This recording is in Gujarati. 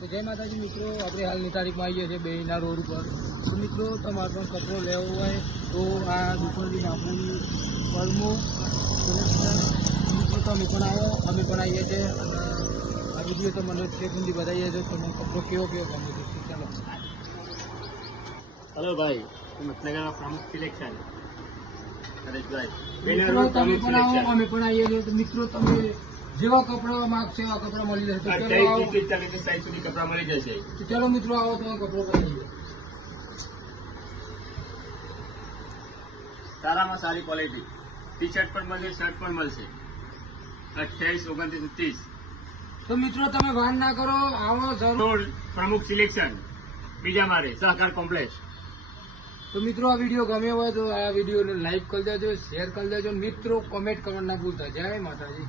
તો જય માતાજી મિત્રો આપણે હાલની તારીખમાં આવીએ છીએ બેના રોડ ઉપર. તો મિત્રો તમારે પણ કપડો લેવો હોય તો આ દુકાનની બાપુની પરમો મિત્રો તમે પણ આવો અમે પણ આવીએ છીએ. આ વીડિયો તો મને છે સુધી બતાવીએ છીએ તમને કપડો કેવો કેવો ગમે છે. ચાલો. હલો ભાઈ મતનગરના પ્રમુખ સિલેક્શન હરેશભાઈ મિત્રો તમે પણ આવો અમે પણ આવીએ છીએ. મિત્રો તમે જેવા કપડા માગશે એવા કપડા મળી જશે તો ચાલો સાઈઝ સુધી કપડા મળી જશે. તો ચાલો મિત્રો આવો તમે કપડો કરી સારામાં સારી ક્વોલિટી ટી શર્ટ પણ મળશે શર્ટ પણ મળશે. અઠ્યાવીસ ઓગણત્રીસ ત્રીસ. તો મિત્રો તમે વાન ના કરો આવો જરૂર. પ્રમુખ સિલેક્શન. બીજા મારે સહકાર કોમ્પ્લેક્ષ તો મિત્રો આ વીડિયો ગમ્યો હોય તો આ વિડીયોને લાઈક કરી દેજો શેર કરી દેજો. મિત્રો કોમેન્ટ કરવા ના ભૂલતા. જય માતાજી.